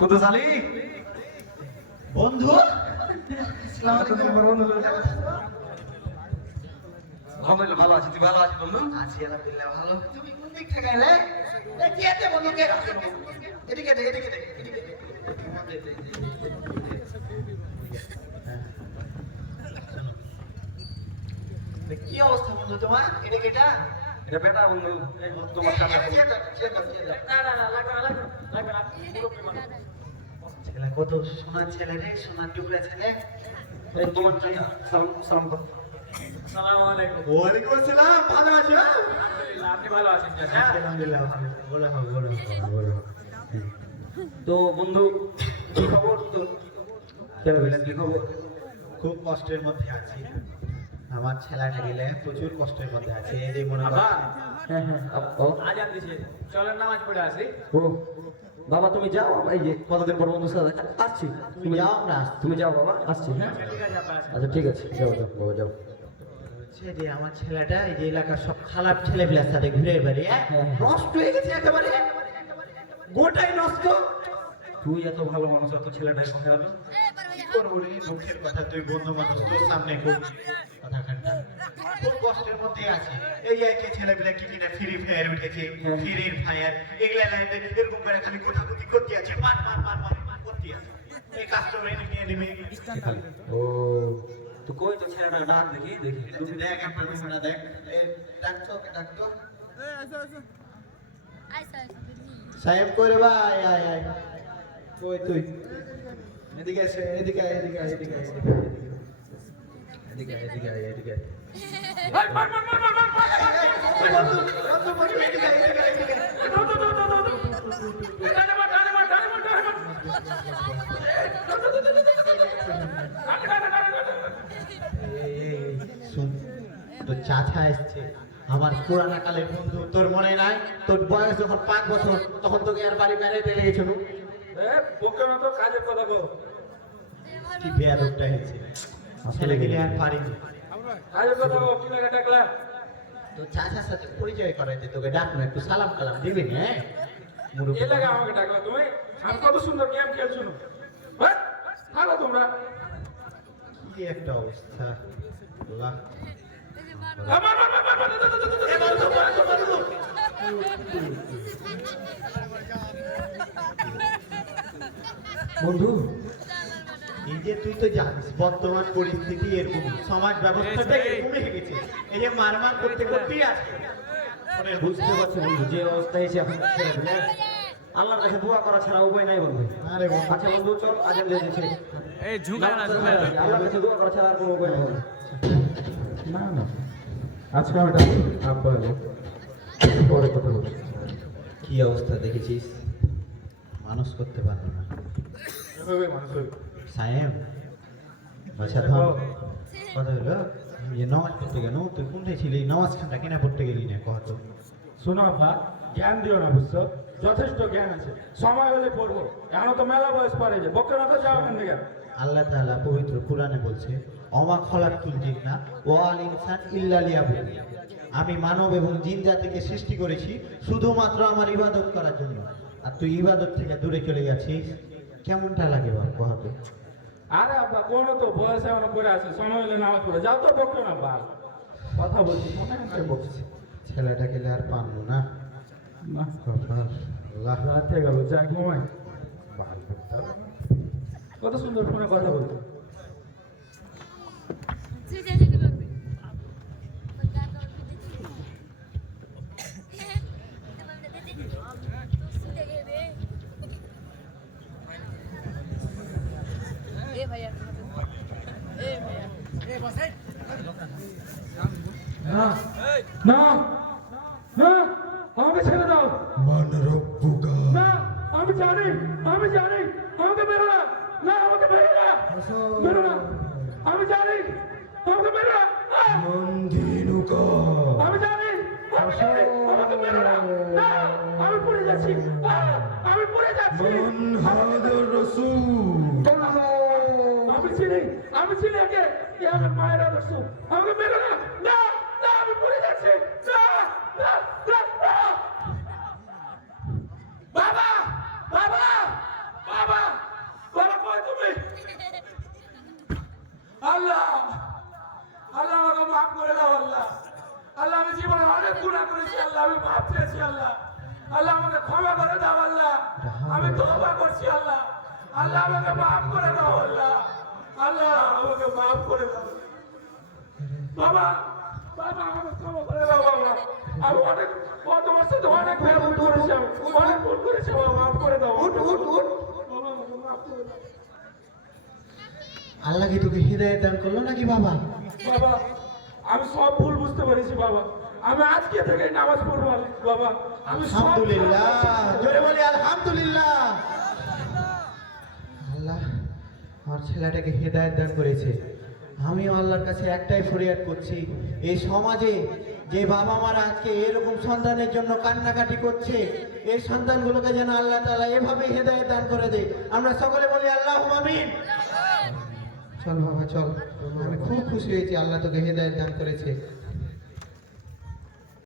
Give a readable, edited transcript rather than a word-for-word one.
কোথায় শালি বন্ধু আলহামদুলিল্লাহ ভালো আছি, তুই ভালো আছিস বন্ধু? আছি আলহামদুলিল্লাহ ভালো। তুমি কোন দিক থেকে এলে? কি আছে বন্ধু? কে এদিকে দে, এদিকে দে, এদিকে দে। কি অবস্থা বন্ধু তোমার? এটা কেটা? এটা বেটা বন্ধু, তোমার সামনে ছেলে কত সোনার ছেলে রে, সোনার টুকরা ছেলে। তোমার সালাম সালাম কর। আসসালামু আলাইকুম। ওয়ালাইকুম আসসালাম। ভালো আছো? আপনি ভালো আছেন চাচা? আলহামদুলিল্লাহ ভালো। বলো। তো বন্ধু কি খবর তোর? কি খবর? খুব কষ্টের মধ্যে আছি। আমার ছেলেটা গেলে প্রচুর কষ্টের মধ্যে আছে। এই যে মনে আব্বা, হ্যাঁ হ্যাঁ ও আজান দিছে, চলেন নামাজ পড়ে আসি। ও বাবা তুমি যাও, এই যে কতদিন পর বন্ধুর সাথে আসছি। তুমি যাও না? তুমি যাও বাবা, আসছি। হ্যাঁ ঠিক আছে আব্বা, আসেন। আচ্ছা ঠিক আছে, যাও যাও বাবা যাও। হচ্ছে যে আমার ছেলেটা এই যে এলাকার সব খারাপ ছেলেপিলার সাথে ঘুরে বেড়িয়ে নষ্ট হয়ে গেছে একেবারে, গোটাই নষ্ট। তুই এত ভালো মানুষ, এত ছেলেটা এরকম হয়ে গেল। করবো রে, দুঃখের কথা। তুই বন্ধু মানুষ, তোর সামনে খুব কথা কাটা, খুব কষ্টের মধ্যে আছি। এই যে ছেলেপিলা কি কিনা ফ্রি ফায়ার উঠেছে, ফ্রি ফায়ার এগুলা লাইনে এরকম করে খালি কোথাকুতি করতে আছে, মার করতে আছে। এই কাজটা নিয়ে নেবে ও তো কই তো ছেলেটা ডাক দেখি দেখি দেখ একটা নমুনা দেখ। ডাক্তার সাহেব করে ভাই, আয় কই তুই? এদিকে এসে, এদিকে মার, মার, মার, মার, মার, মার, মার। ডানে মার, ডানে মার, ডানে মার, ডানে মার। শুন, তোর চাচা এসছে, আমার পুরানা কালের বন্ধু। তোর মনে নাই? তোর বয়স যখন 5 বছর, তখন তোকে আর বাড়ি বেড়াইতে লেগেছিল। বকে না তো, কাজের কথা বল। কি বেয়াদবটা হয়েছে, ছেলে গেলে আর পারিনি। কাজের কথা বল, কি লাগে ডাকলা? তোর চাচার সাথে পরিচয় করাইতে তোকে ডাকলো, একটু সালাম কালাম দিবি না? এ লাগে আমাকে ডাকলা তুমি? আমি কত সুন্দর গেম খেলছো না? হ্যাঁ থাকো তোমরা। কি একটা অবস্থা, আল্লাহ। মার, মার, মার, মার, মার, বন্ধু এই যে তুই তো জানিস বর্তমান পরিস্থিতি এরকম, সমাজ ব্যবস্থাটা এরকম হয়ে গেছে। এই যে মারমার করতেই আছে। বুঝতে পারছি বন্ধু, যে অবস্থা হয়েছে এখন ছেলেপিলে, আল্লাহর কাছে দোয়া করা ছাড়া উপায় নাই বন্ধু। আরে বন্ধু, আচ্ছা বন্ধু চল, আজান দিয়ে দিচ্ছে। এই ঝুঁকায় না, ঝুঁকায় না। আল্লাহর কাছে দোয়া করা ছাড়া আর কোনো উপায় নেই। না আজকে আমি আব্বা এলো, পরে কথা বলছি। কি অবস্থা দেখেছিস? মানুষ করতে পারলো না এভাবে মানুষ সাহেব। আচ্ছা ধর, কথা হলো যে নামাজ পড়তে গেল, তুই কোনটাই ছিলি? নামাজ খানটা কেনা পড়তে গেলি না কত? শোনো আব্বা, জ্ঞান দিও না বুঝছো, যথেষ্ট জ্ঞান আছে, সময় হলে পড়বো, এখনো তো মেলা বয়স পারে যে বক্র না তো যাও ওখান থেকে। আল্লাহ তাআলা পবিত্র কোরআনে বলছে, অমা খলাকুল জিন্না ওয়াল ইনসান ইল্লা লিয়াবুদুন। আমি মানব এবং জিন জাতিকে সৃষ্টি করেছি শুধুমাত্র আমার ইবাদত করার জন্য। আর তুই ইবাদত থেকে দূরে চলে যাচ্ছিস, কেমনটা লাগে বল কহতো? আরে আব্বা কোনো তো বয়স এখনো পড়ে আছে, সময় হলে নামাজ পড়ে যাও তো, বক্র না বাল কথা বলছি, মনে আছে বলছি ছেলেটা গেলে আর পারলো না। না কপাল, আল্লাহ। রাতে গেল, যাই ঘুমাই। বাল করতে হবে। কত সুন্দর ফোনে কথা বলতো। না না না, আমাকে ছেড়ে দাও। না আমি জানি, আমাকে বেরো না, না আমাকে বেরো না, বেরো না, আমি জানি, আমাকে বেরো না, আমি জানি, আমাকে বেরো না, না আমি পড়ে যাচ্ছি, আমি পড়ে যাচ্ছি। আমি চিনি একে, এ আমার মায়ের আদর্শ, আমাকে বেরো না, না না আমি পড়ে যাচ্ছি, না না না না। বাবা বাবা বাবা আমাকে ক্ষমা করে দাও আল্লাহ, আমি তওবা করছি আল্লাহ, আল্লাহ আমাকে মাফ করে দাও আল্লাহ, আল্লাহ আমাকে মাফ করে দাও বাবা, বাবা আমাকে ক্ষমা করে দাও বাবা, আমি অনেক তোমার সাথে অনেক ভুল করেছি, আমি অনেক ভুল করেছি বাবা, মাফ করে দাও, উঠ উঠ উঠ। বাবা আমাকে মাফ করে দাও আল্লাহ কি তোকে হৃদয়ের দান করলো নাকি বাবা? বাবা, আমি সব ভুল বুঝতে পেরেছি বাবা, আমি আজকে থেকে নামাজ পড়বো বাবা, আমি সব আলহামদুলিল্লাহ, জোরে বলি আলহামদুলিল্লাহ। আল্লাহ আমার ছেলেটাকে হেদায়েত দান করেছে। আমিও আল্লাহর কাছে একটাই ফরিয়াদ করছি, এই সমাজে যে বাবা মারা আজকে এরকম সন্তানের জন্য কান্নাকাটি করছে, এই সন্তানগুলোকে যেন আল্লাহ তাআলা এভাবে হেদায়েত দান করে দেয়। আমরা সকলে বলি আল্লাহুম্মা আমিন। চল বাবা চল, আমি খুব খুশি হয়েছি আল্লাহ তোকে হেদায়েত দান করেছে।